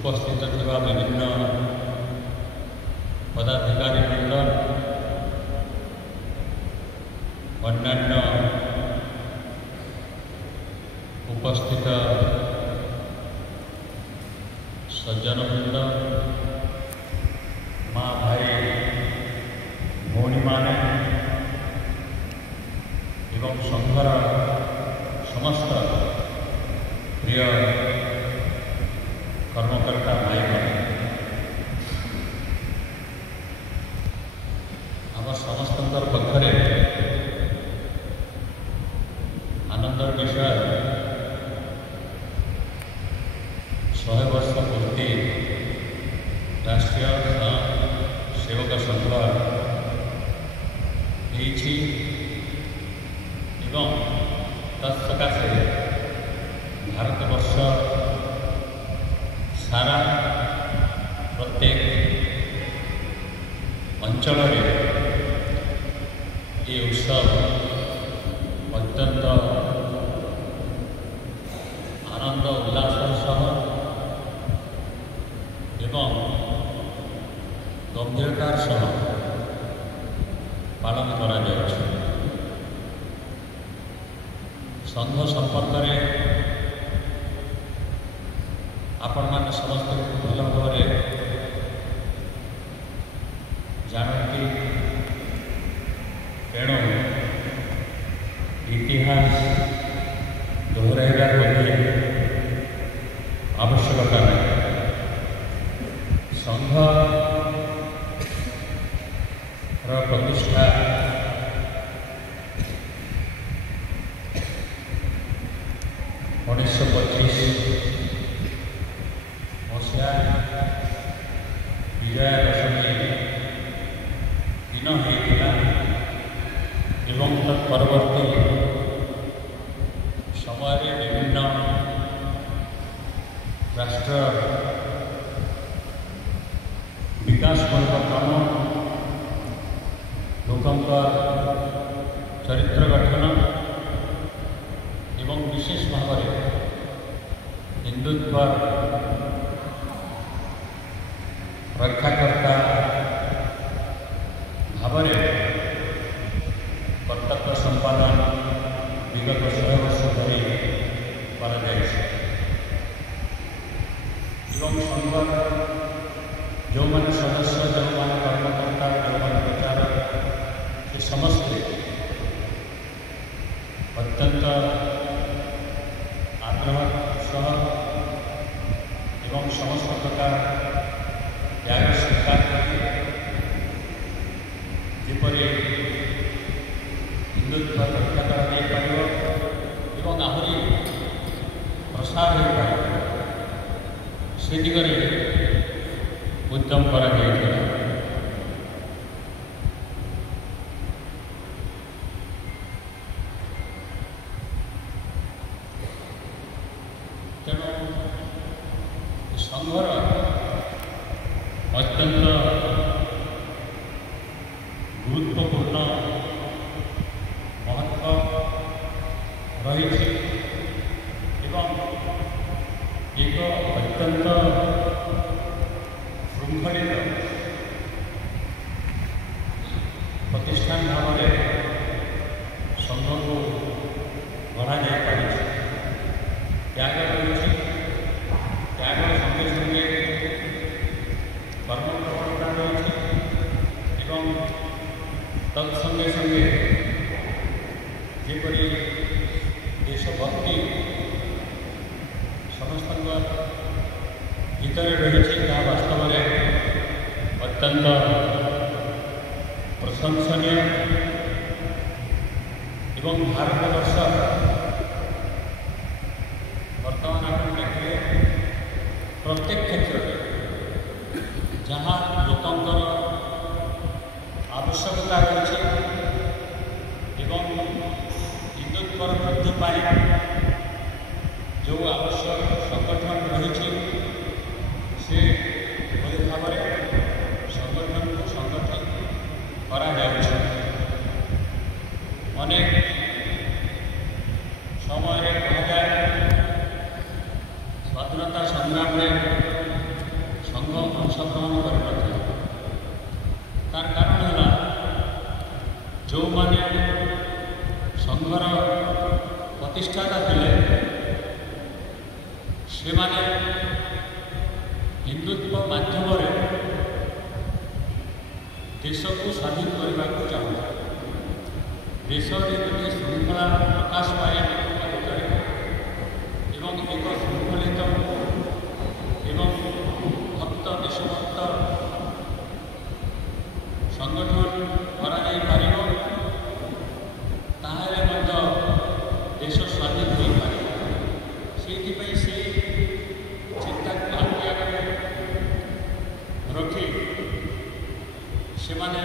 उपस्थित थिबा विभिन्न पदाधिकारी वृंद अन्यान्य उपस्थित सज्जन वृंद माँ भाई भौणी माने एवं संघर समस्त प्रिय कर्मकर्ता भाई माने आम समस्त पक्षरे आनंदर विषय 100 वर्ष पूर्ति राष्ट्रीय सेवक संघ एवं तत्सकाशे भारतवर्ष सारा प्रत्येक अंचल ये उत्सव अत्यंत आनंद उल्लासर सह एवं गंभीरतार सह पालन करा जाउछि। संघ संपर्क में आपण मैंने समस्त भल भाव जानती तेणु इतिहास दोहराइबार बोधे आवश्यकता नहीं। संघ प्रतिष्ठा 1925 मसीहा विजया दशमी दिन होता एवं तत्परवर्ती समय विभिन्न राष्ट्र विकासमूलक काम लोकंर चरित्र गठन एवं विशेष भाव हिंदुत्व रक्षाकर्ता भाव कर्तव्य संपादन विगत 100 वर्ष धरी संघर जो मैंने सदस्य जो मैंने कर्मकर्ता जो मैंने प्रचारक ये समस्ते अत्यंत आग्रह सह एवं समस्त प्रकार त्याग स्वीकार करपरि हिंदुत्व रक्षा कर आहरी प्रसार हो पार से दिगरे उद्यम करा तेणु संघर अत्यंत गुरुत्वपूर्ण महत्व रही एक अत्यंत शृंखलित प्रतिष्ठान भाव संघ को गढ़ा जाए त्याग रही त्याग संगे संगे कर्मप्रवणता रही तत्संगे संगे जेपरी देशभक्ति समस्त भीतर रही वास्तव में अत्यंत प्रशंसनीय एवं भारतवर्ष बर्तमान आप देखिए प्रत्येक क्षेत्र में जहाँ लोकंर आवश्यकता रही हिंदुत्व वृद्धि पाई जो आवश्यक संगठन रही से भाव संगठन को संगठन करा अनेक समय कह जाए स्वाधीनता संग्राम में ସଂଘ ଅଂଶଗ୍ରହଣ କରିନଥିଲା। ତାର କାରଣ ହେଲା ଯେଉଁମାନେ ସଂଘର ପ୍ରତିଷ୍ଠାତା ଥିଲେ ସେମାନେ ହିନ୍ଦୁତ୍ୱ ମାଧ୍ୟମରେ ଦେଶକୁ ସ୍ୱାଧୀନ କରିବାକୁ ଚାହୁଁଥିଲେ। ଦେଶରେ ଗୋଟିଏ ଶୃଙ୍ଖଳା ପ୍ରକାଶ ପାଏ ଲୋକଙ୍କ ଭିତରେ ଏବଂ ଏକ ଶୃଙ୍ଖଳିତ ଏବଂ ଭକ୍ତ ଦେଶଭକ୍ତ ସଂଗଠନ କରାଯାଇପାରିବ, ତାହେଲେ ମଧ୍ୟ ଦେଶ ସ୍ୱାଧୀନ ହୋଇପାରିବ। ସେଇଥିପାଇଁ ସେ ଚିନ୍ତାକୁ ଆଗରେ ରଖି ସେମାନେ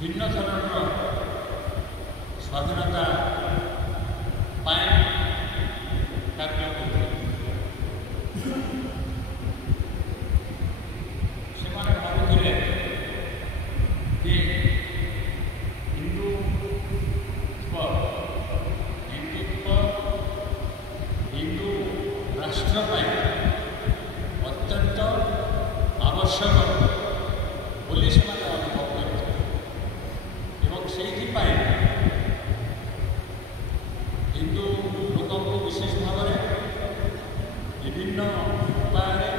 ଭିନ୍ନ ଧରଣର ସ୍ୱାଧୀନତା ପାଇଁ କାର୍ଯ୍ୟ କରୁଥିଲେ। ସେମାନେ ଭାବୁଥିଲେ ଯେ ହିନ୍ଦୁ ରାଷ୍ଟ୍ର ପାଇଁ ଅତ୍ୟନ୍ତ ଆବଶ୍ୟକ ବୋଲି ସେମାନେ ଅନୁଭବ କରିଥିଲେ ଏବଂ ସେଇଥିପାଇଁ ହିନ୍ଦୁ ଲୋକଙ୍କୁ ବିଶେଷ ଭାବରେ ବିଭିନ୍ନ ଉପାୟରେ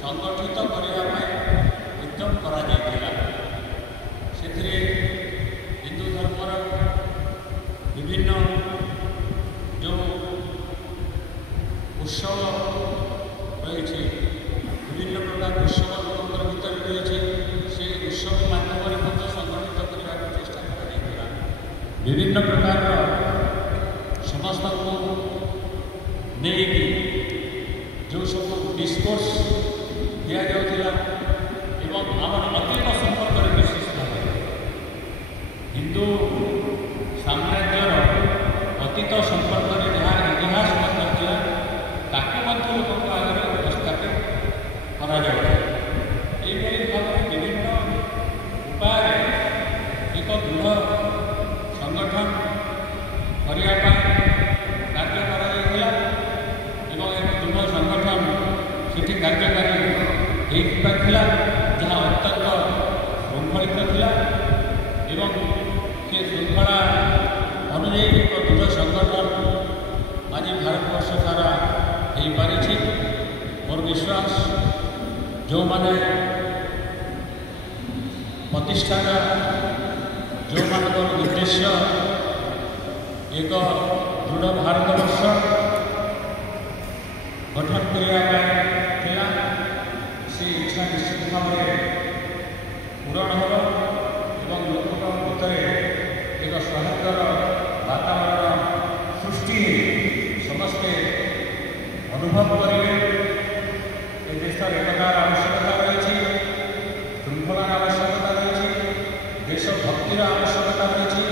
ସଂଗଠିତ କରିବା ପାଇଁ ଉଦ୍ୟମ କରାଯାଇଥିଲା। ସେଥିରେ ହିନ୍ଦୁ ଧର୍ମର ବିଭିନ୍ନ ଯେଉଁ ଉତ୍ସବ ରହିଛି, ବିଭିନ୍ନ ପ୍ରକାର ଉତ୍ସବ ଲୋକଙ୍କର ଭିତରେ ରହିଛି, ସେହି ଉତ୍ସବ ମାଧ୍ୟମରେ ମଧ୍ୟ ସଂଗଠିତ କରିବାକୁ ଚେଷ୍ଟା କରାଯାଇଥିଲା। ବିଭିନ୍ନ ପ୍ରକାରର ସମସ୍ତଙ୍କୁ ନେଇକି ଯେଉଁ ସବୁ ଡିସ୍କୋର୍ସ ଦିଆଯାଉଥିଲା ଏବଂ ଆମର ଅତୀତ ସମ୍ପର୍କରେ ବିଶେଷ ଭାବରେ ହିନ୍ଦୁ ସାମ୍ରାଜ୍ୟର ଅତୀତ ସମ୍ପର୍କରେ ଯାହା ଇତିହାସ ମଧ୍ୟ ଥିଲା ତାକୁ ମଧ୍ୟ ଲୋକଙ୍କ ଆଗରେ ଉପସ୍ଥାପିତ କରାଯାଉଥିଲା। ଏହିଭଳି ଭାବରେ ବିଭିନ୍ନ ଉପାୟରେ ଏକ ଦୃଢ଼ ସଂଗଠନ କରିବା ପାଇଁ କାର୍ଯ୍ୟ କରାଯାଇଥିଲା ଏବଂ ଏକ ଦୃଢ଼ ସଂଗଠନ ସେଠି କାର୍ଯ୍ୟକାରୀ ହୋଇପାରିଥିଲା, ଯାହା ଅତ୍ୟନ୍ତ ଶୃଙ୍ଖଳିତ ଥିଲା ଏବଂ ସେ ଶୃଙ୍ଖଳା ଅନୁଯାୟୀ ଏକ ଦୃଢ଼ ସଂଗଠନ ଆଜି ଭାରତବର୍ଷ ସାରା ହୋଇପାରିଛି। ମୋର ବିଶ୍ୱାସ ଯେଉଁମାନେ ପ୍ରତିଷ୍ଠାତା, ଯେଉଁମାନଙ୍କର ଉଦ୍ଦେଶ୍ୟ ଏକ ଦୃଢ଼ ଭାରତବର୍ଷ ଗଠନ କରିବା ପାଇଁ ଥିଲା, ସେ ଇଚ୍ଛା ନିଶ୍ଚିତ ଭାବରେ ପୂରଣ ହେବ ଏବଂ ଲୋକଙ୍କ ଭିତରେ ଏକ ସୌହାର୍ଦ୍ଦ୍ୟର ବାତାବରଣ ସୃଷ୍ଟି ସମସ୍ତେ ଅନୁଭବ କରିବେ। ଏ ଦେଶର ଏକତାର ଆବଶ୍ୟକତା ରହିଛି, ଶୃଙ୍ଖଳାର ଆବଶ୍ୟକତା ରହିଛି, ଦେଶଭକ୍ତିର ଆବଶ୍ୟକତା ରହିଛି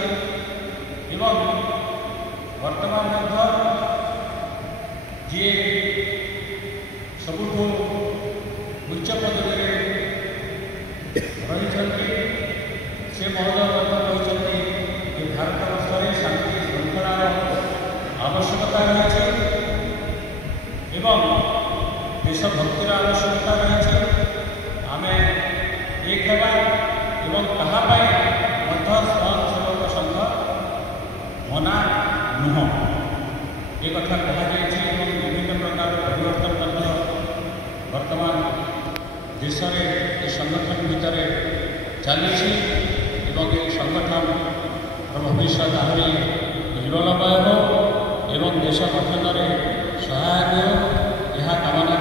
ଏବଂ ବର୍ତ୍ତମାନ ମଧ୍ୟ ଯିଏ ସବୁଠୁ ଉଚ୍ଚ ପଦବୀରେ ରହିଛନ୍ତି ସେ ମହୋଦୟ ମଧ୍ୟ କହିଛନ୍ତି ଯେ ଭାରତବର୍ଷରେ ଶାନ୍ତି ଶୃଙ୍ଖଳାର ଆବଶ୍ୟକତା ରହିଛି ଏବଂ ଦେଶଭକ୍ତିର ଆବଶ୍ୟକତା ରହିଛି। ଆମେ ଏକ ହେବା ଏବଂ ତାହା ପାଇଁ ମଧ୍ୟ ସ୍ୱୟଂସେବକ ସଂଘ ମନା ନୁହଁ, ଏ କଥା କୁହାଯାଇଛି ଏବଂ ବିଭିନ୍ନ ପ୍ରକାର ପରିବର୍ତ୍ତନ ମଧ୍ୟ ବର୍ତ୍ତମାନ ଦେଶରେ ଏ ସଂଗଠନ ଭିତରେ ଚାଲିଛି ଏବଂ ଏ ସଂଗଠନର ଭବିଷ୍ୟତ ଆହୁରି ଉଜ୍ଜ୍ୱଳମୟ ହେବ ଏବଂ ଦେଶ ଗଠନରେ ସହାୟକ ହେବ, ଏହା କାମନା